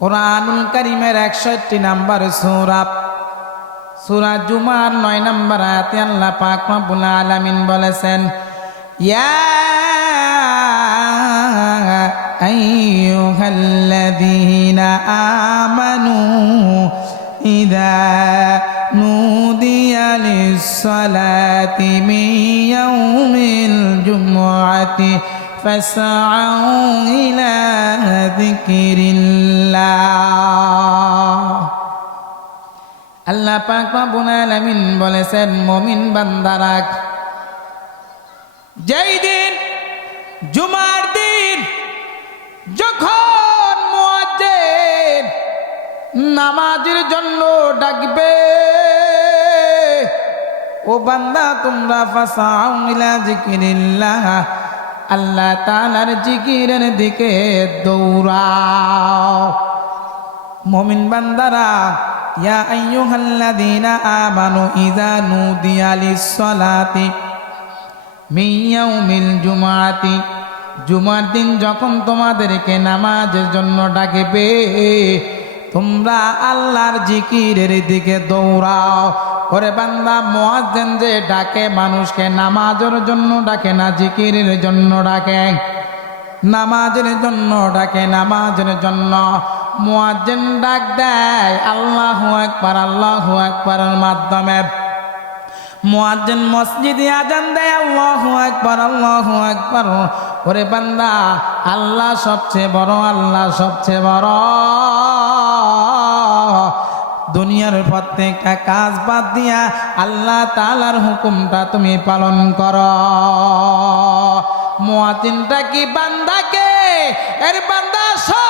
কুরআনুল কারীমের 61 নম্বর সূরা সূরা জুমার 9 নম্বর আয়াতে আল্লাহ পাক রব্বুল আলামিন বলেছেন, ইয়া আইয়ুহাল্লাযীনা আমানু ইযা নুদিয়া লিস-সালাতি মিন ইয়াউমিল জুমআতি ফাসআউ ইলা যিকরিল্লাহ। আল্লাহ পাক রব্বুল আলামিন বলেছেন, মুমিন বান্দারা যেই দিন জুমার দিন যখন মুয়াজ্জিন নামাজের জন্য ডাকবে, ও বান্দা তোমরা ফাসআউ ইলা যিকরিল্লাহ, আল্লাহ তাআলার জিকিরের দিকে দৌড়াও। মুমিন বান্দারা, ইয়া আইয়ুহাল্লাযীনা আমানু ইযা নুদিয়া লিস-সালাতি মিন ইয়াউমিল জুমআতি, জুমার দিন যখন তোমাদেরকে নামাজের জন্য ডাকবে, তোমরা আল্লাহর জিকিরের দিকে দৌড়াও। ওরে বান্দা, মুয়াজ্জিন যে ডাকে মানুষকে নামাজের জন্য ডাকে না, জিকিরের জন্য ডাকে। নামাজের জন্য ডাকে, নামাজের জন্য। মুয়াজ্জিন ডাক দেয় আল্লাহু আকবার, আল্লাহু আকবারের মাধ্যমে। মুয়াজ্জিন মসজিদে আযান দেয় আল্লাহু আকবার, আল্লাহু আকবার। ওরে বান্দা, আল্লাহ সবচেয়ে বড়, আল্লাহ সবচেয়ে বড়। দুনিয়ার প্রত্যেকটা কাজ বাদ দিয়া আল্লাহ তাআলার হুকুমটা তুমি পালন করো। মুয়াজ্জিনটা কি বান্দাকে, এর বান্দা আসো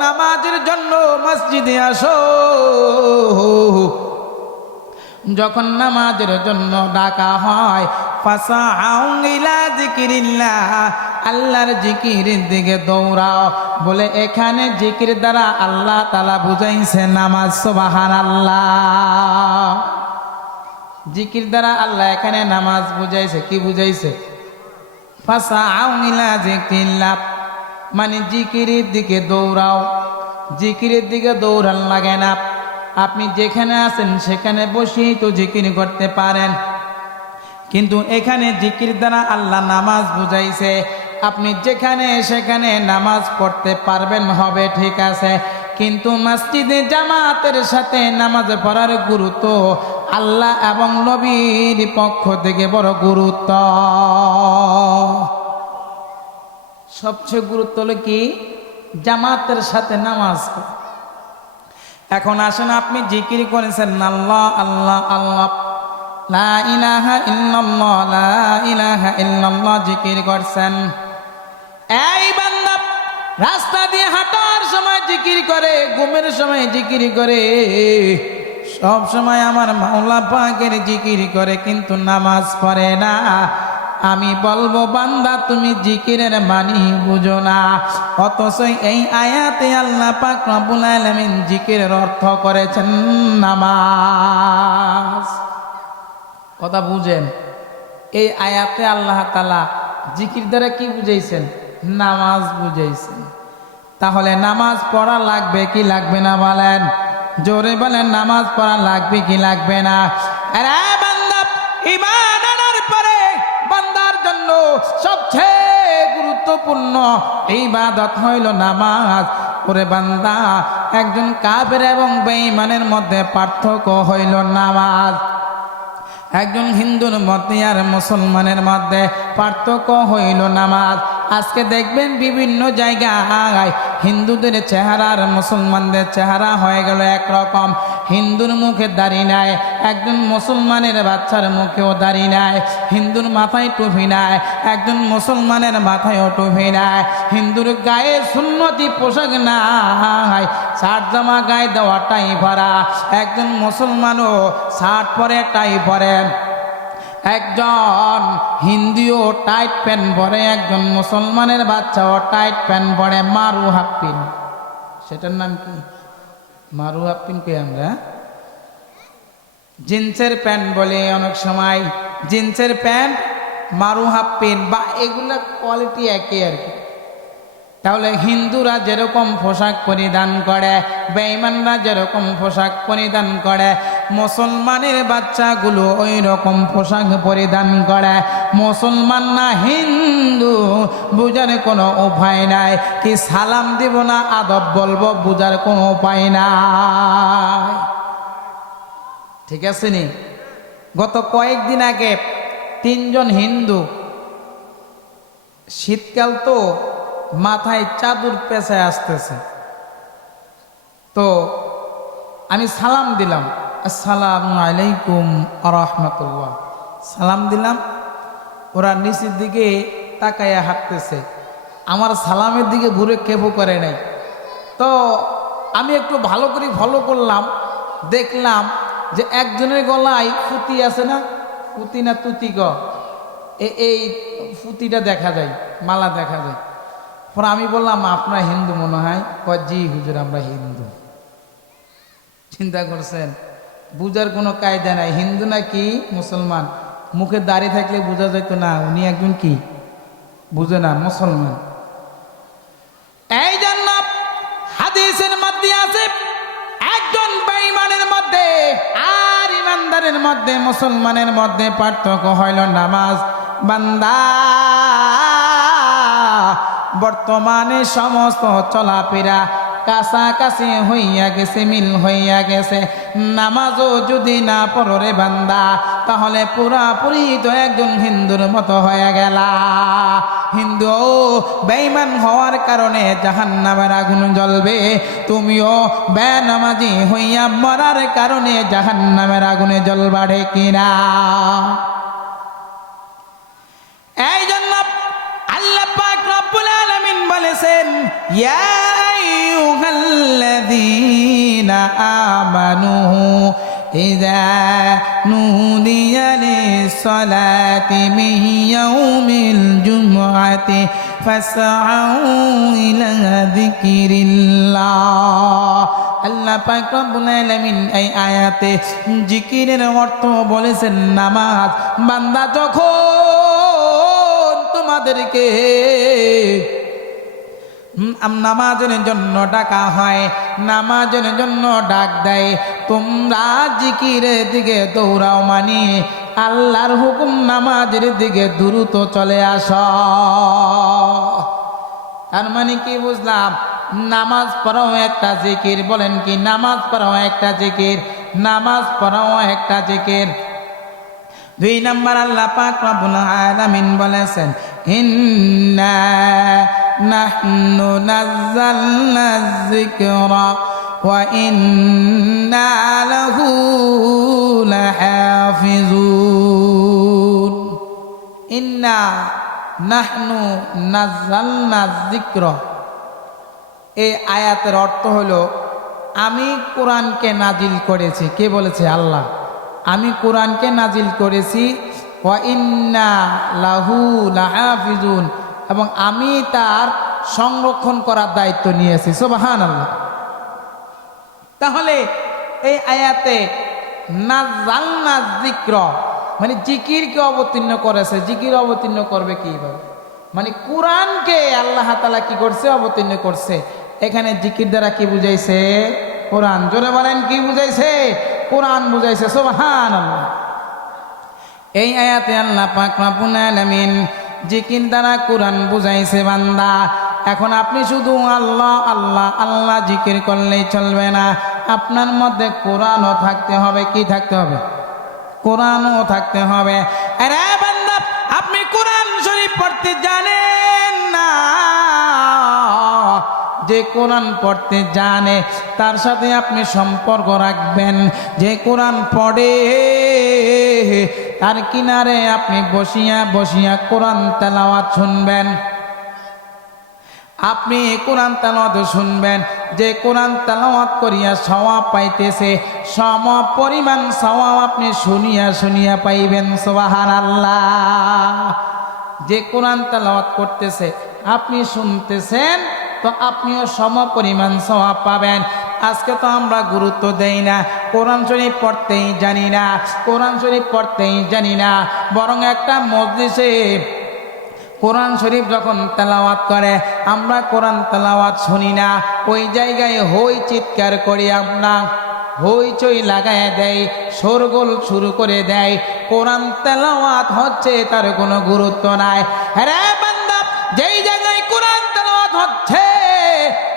নামাজের জন্য মসজিদে আসো। যখন নামাজের জন্য ডাকা হয়, ফাসআউ ইলা যিকরিল্লাহ, আল্লাহর জিকিরের দিকে দৌড়াও। বলে এখানে জিকির দ্বারা আল্লাহ তাআলা বুঝাইছে নামাজ। সুবহানাল্লাহ। জিকির দ্বারা আল্লাহ এখানে নামাজ বুঝাইছে। কি বুঝাইছে? ফাসআউ ইলা যিকরিল্লাহ, মানে জিকিরের দিকে দৌড়াও। জিকিরের দিকে দৌড়ান লাগে না, আপনি যেখানে আছেন সেখানে বসেই তো জিকির করতে পারেন। কিন্তু এখানে জিকির দ্বারা আল্লাহ নামাজ বুঝাইছে। আপনি যেখানে সেখানে নামাজ পড়তে পারবেন, হবে, ঠিক আছে। কিন্তু মসজিদে জামাতের সাথে নামাজ পড়ার গুরুত্ব আল্লাহ এবং নবীর পক্ষ থেকে বড় গুরুত্ব। সবচেয়ে গুরুত্ব হলো কি? জামাতের সাথে নামাজ। এখন আসেন, আপনি জিকির করেছেন আল্লাহ আল্লাহ আল্লাহ, লা ইলাহা ইল্লাল্লাহ, লা ইলাহা ইল্লাল্লাহ জিকির করছেন। এই বান্দা রাস্তা দিয়ে হাঁটার সময় জিকির করে, ঘুমের সময় জিকির করে, সব সময় আমার মাওলা পাকের জিকির করে, কিন্তু নামাজ পড়ে না। আমি বলবো বান্দা, তুমি জিকিরের মানি বুঝো না। অথচ এই আয়াতে আল্লাহ পাক রব্বুল আলামিন জিকিরের অর্থ করেছেন নামাজ। কথা বুঝেন? এই আয়াতে আল্লাহ তাআলা জিকির দ্বারা কি বুঝাইছেন? নামাজ বুঝাইছেন। তাহলে নামাজ পড়া লাগবে কি লাগবে না বলেন? জোরে বলেন, নামাজ পড়া লাগবে কি লাগবে না? আরে বান্দা, ঈমান আনার পরে বান্দার জন্য সবচেয়ে গুরুত্বপূর্ণ ইবাদত হইল নামাজ। ওরে বান্দা, একজন কাফের এবং বেঈমানের মধ্যে পার্থক্য হইল নামাজ। একজন হিন্দুর মধ্যে আর মুসলমানের মধ্যে পার্থক্য হইল নামাজ। আজকে দেখবেন বিভিন্ন জায়গায় হিন্দুদের চেহারা আর মুসলমানদের চেহারা হয়ে গেল একরকম। হিন্দুর মুখে দাড়ি নাই, একজন মুসলমানের বাচ্চার মুখেও দাড়ি নাই। হিন্দুর মাথায় টুপি নাই, একজন মুসলমানের মাথায়ও টুপি নাই। হিন্দুর গায়ে সুন্নতি পোশাক নাই, শার্ট জামা গায়ে দেওয়া টাই পরা। একজন মুসলমানও শার্ট পরে টাই পরে। একজন হিন্দুও টাইট প্যান্ট পরে, একজন মুসলমানের বাচ্চাও টাইট প্যান্ট পরে, মারু হাফ প্যান্ট। সেটার নাম কি? মারু হাফ প্যান্ট কে আমরা জিন্সের প্যান্ট বলে অনেক সময়। জিন্সের প্যান্ট, মারু হাফ প্যান্ট, বা এগুলা কোয়ালিটি একই আর কি। তাহলে হিন্দুরা যেরকম পোশাক পরিধান করে, বেঈমানরা যেরকম পোশাক পরিধান করে, মুসলমানের বাচ্চাগুলো ওই রকম পোশাক পরিধান করে। মুসলমান না হিন্দু বুঝার কোনো উপায় নাই, কি সালাম দিব না আদব বলবো বুঝার কোনো উপায় নাই। ঠিক আছে নি? গত কয়েকদিন আগে 3 জন হিন্দু, শীতকাল তো মাথায় চাদর পেঁচায় আসতেছে, তো আমি সালাম দিলাম, আসসালামু আলাইকুম ওয়া রাহমাতুল্লাহ, সালাম দিলাম। ওরা নিচের দিকে তাকাইয়া হাঁটতেছে, আমার সালামের দিকে ঘুরে কেবো করে নাই। তো আমি একটু ভালো করে ফলো করলাম, দেখলাম যে একজনের গলায় ফুতি আছে না, ফুতি না তুতি গ, এই ফুতিটা দেখা যায়, মালা দেখা যায়। পরে আমি বললাম আপনারা হিন্দু মনে হয়? কয় জি হুজুর আমরা হিন্দু। চিন্তা করছেন, বুঝার কোনো কায়দা নাই, হিন্দু না কি মুসলমান। মুখে দাড়ি থাকলে বোঝা যেত না উনি একজন কি, বুঝে না, মুসলমান। এই জন্য হাদিসের মধ্যে আছে একজন বেঈমানের মধ্যে আর ইমানদারের মধ্যে, মুসলমানের মধ্যে পার্থক্য হইল নামাজ। বান্দা বর্তমানে সমস্ত চলাফেরা কাছাকাছি হইয়া গেছে, মিল হইয়া গেছে। নামাজও যদি না পড়ো রে বান্দা, তাহলে পুরাপুরি তো একজন হিন্দুর মতো হয়ে গেলা। হিন্দু বেঈমান হওয়ার কারণে জাহান্নামের আগুন জ্বলবে, তুমিও বেনামাজি হইয়া মরার কারণে জাহান্নামের আগুনে জ্বলবা, ঠিক কিনা? এই জন্য আল্লাহ পাক রব্বুল আলামিন বলেছেন, ইয়া আইয়ুহাল্লাযীনা আমানু ইযা নুদিয়া লিস-সালাতি মিন ইয়াউমিল জুমআতি ফাসআউ ইলা যিকরিল্লাহ। আল্লাহ পাক রব্বুল আলামিন এই আয়াতে জিকিরের অর্থ বলেছেন নামাজ। বান্দা যখন তোমাদেরকে নামাজের জন্য ডাকা হয়, নামাজের জন্য ডাক দেয়, তোমরা জিকিরের দিকে দৌড়াও, মানে আল্লাহর হুকুম নামাজের দিকে দ্রুত চলে আস। তার মানে কি বুঝলাম? নামাজ পড়াও একটা জিকির। বলেন কি? নামাজ পড়াও একটা জিকির, নামাজ পড়াও একটা জিকির। 2 নম্বর আল্লাহ পাক রব্বুল আলামিন বলেছেন, ইন্না নাহনু নাযালনা যিকরা ওয়া ইন্না লাহু লাহাফিজুন। ইন্না নাহনু নাযালনা যিকরা, এই আয়াতের অর্থ হলো আমি কোরআনকে নাজিল করেছি। কে বলেছে? আল্লাহ। আমি কোরআনকে নাজিল করেছি, ওয়া ইন্না লাহু লাহাফিজুন, এবং আমি তার সংরক্ষণ করার দায়িত্ব নিয়েছি। সুবহানাল্লাহ। তাহলে এই আয়াতে নাযালনা যিকরা মানে জিকিরকে অবতীর্ণ করেছে। জিকির অবতীর্ণ করবে কিভাবে? মানে কোরআনকে আল্লাহ তাআলা কি করছে? অবতীর্ণ করছে। এখানে জিকির দ্বারা কি বুঝাইছে? কোরআন। জোরে বলেন, কি বুঝাইছে? কোরআন বুঝাইছে। সুবহানাল্লাহ। এই আয়াতে আল্লাহ পাক রব্বুল আলামিন জিকির দ্বারা কোরআন বুঝাইছে বান্দা। এখন আপনি শুধু আল্লাহ আল্লাহ আল্লাহ জিকির করলেই চলবে না, আপনার মধ্যে কোরআনও থাকতে হবে। কি থাকতে হবে? কোরআনও থাকতে হবে। আরে বান্দা, আপনি কোরআন শরীফ পড়তে জানেন না? যে কোরআন পড়তে জানে তার সাথে আপনি সম্পর্ক রাখবেন। যে কোরআন পড়ে তার কিনারে আপনি বসিয়া বসিয়া কোরআন তেলাওয়াত শুনবেন। আপনি কোরআন তেলাওয়াত শুনবেন। যে কোরআন তেলাওয়াত করিয়া সওয়াব পাইতেছে, সম পরিমাণ সওয়াব আপনি শুনিয়া শুনিয়া পাইবেন। সুবহানাল্লাহ। যে কোরআন তেলাওয়াত করতেছে আপনি শুনতেছেন, তো আপনিও সম পরিমাণ সওয়াব পাবেন। আজকে তো আমরা গুরুত্ব দেই না, কোরআন শরীফ পড়তেই জানি না, কোরআন শরীফ পড়তেই জানি না। বরং একটা মজলিসে কোরআন শরীফ যখন তেলাওয়াত করে আমরা কোরআন তেলাওয়াত শুনি না, ওই জায়গায় হই চিৎকার করি, আমরা হইচই লাগায় দেয়, শোরগোল শুরু করে দেয়। কোরআন তেলাওয়াত হচ্ছে, তার কোনো গুরুত্ব নাই। আরে বান্দা, যেই জায়গায় কোরআন তেলাওয়াত হচ্ছে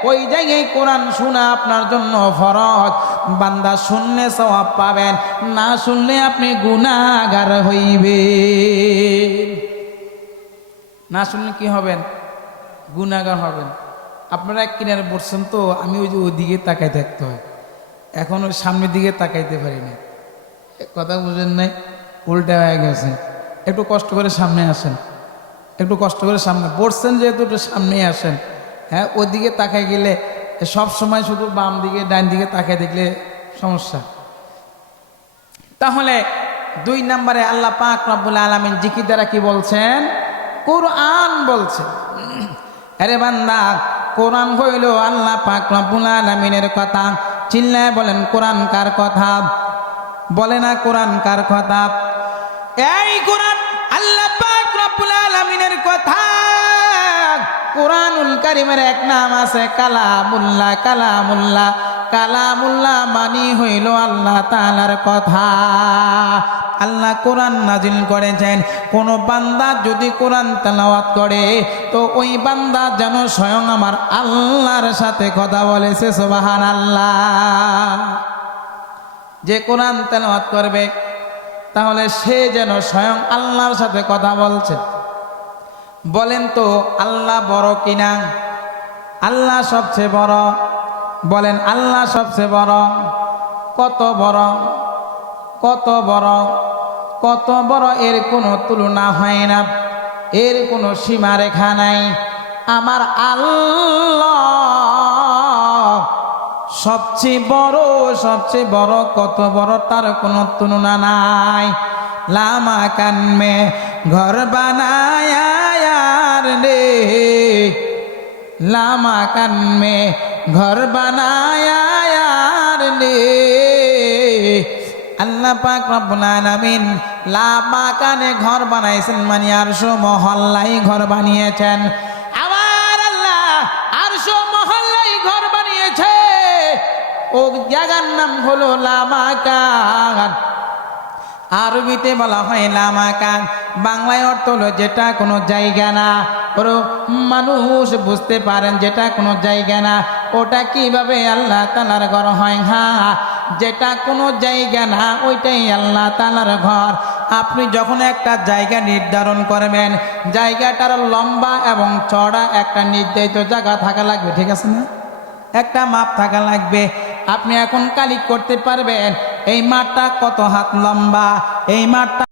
ওই জায়গায় কোরআন শোনা আপনার জন্য ফরজ। বান্দা শুনলে সওয়াব পাবেন, না শুনলে আপনি গুনাহগার হইবেন। না শুনলে কি হবেন? গুনাহগার হবেন। আপনারা এক কিনারে বসছেন তো, আমি ওই যে ওইদিকে তাকাই থাকতে হয়, এখন ওই সামনের দিকে তাকাইতে পারি না। কথা বুঝেন নাই? উল্টা হয়ে গেছে। একটু কষ্ট করে সামনে আসেন, একটু কষ্ট করে সামনে বসছেন যেহেতু একটু সামনেই আসেন। হ্যাঁ, ওইদিকে তাকাই গেলে সব সময় শুধু বাম দিকে ডান দিকে তাকাই দেখলে সমস্যা। তাহলে 2 নম্বরে আল্লাহ পাক রব্বুল আলামিন জিকির দ্বারা কি বলছেন? কোরআন বলছেন। আরে বান্দা, কোরআন হইল আল্লাহ পাক রব্বুল আলামিনের কথা। চিল্লায় বলেন, কোরআন কার কথা? বলে না কোরআন কার কথা? এই কোরআন আল্লাহ পাক রব্বুল আলামিনের কথা। কোরআনুল কারীমের এক নাম আছে কালামুল্লাহ। কালামুল্লাহ, কালামুল্লাহ মানি হইল আল্লাহ তাআলার কথা। আল্লাহ কোরআন নাজিল করেছেন, কোন বান্দা যদি কোরআন তেলাওয়াত করে তো ওই বান্দা যেন স্বয়ং আমার আল্লাহর সাথে কথা বলেছে। সুবহানাল্লাহ। যে কোরআন তেলাওয়াত করবে তাহলে সে যেন স্বয়ং আল্লাহর সাথে কথা বলছে। বলেন তো আল্লাহ বড় কিনা? আল্লাহ সবচেয়ে বড়। বলেন আল্লাহ সবচেয়ে বড়। কত বড়? কত বড়? কত বড়? এর কোনো তুলনা হয় না, এর কোনো সীমারেখা নাই। আমার আল্লাহ সবচেয়ে বড়, সবচেয়ে বড়। কত বড় তার কোনো তুলনা নাই। লামা কান মে ঘর বানায়া यार ने, लामा कान में घर बनाया यार ने। আল্লাহ পাক রব্বুল আলামিন লামা কানে ঘর বানাইছেন, মানে আরশো মহল্লাই ঘর বানিয়েছেন। আমার আল্লাহ আরশো মহল্লাই ঘর বানিয়েছে। ও জায়গার নাম হলো লামা কান। আরবিতে বলা হয় লামাকান, বাংলায় অর্থ হলো যেটা কোনো জায়গা না। ওর মানুষ বুঝতে পারেন যেটা কোনো জায়গা না, ওটা কিভাবে আল্লাহ তাআলার ঘর হয়? হ্যাঁ, যেটা কোনো জায়গা না ওইটাই আল্লাহ তাআলার ঘর। আপনি যখন একটা জায়গা নির্ধারণ করবেন, জায়গাটার লম্বা এবং চড়া একটা নির্ধারিত জায়গা থাকা লাগবে, ঠিক আছে না? একটা মাপ থাকা লাগবে। আপনি এখন কালিক করতে পারবেন এই মাঠটা কত হাত লম্বা, এই মাঠটা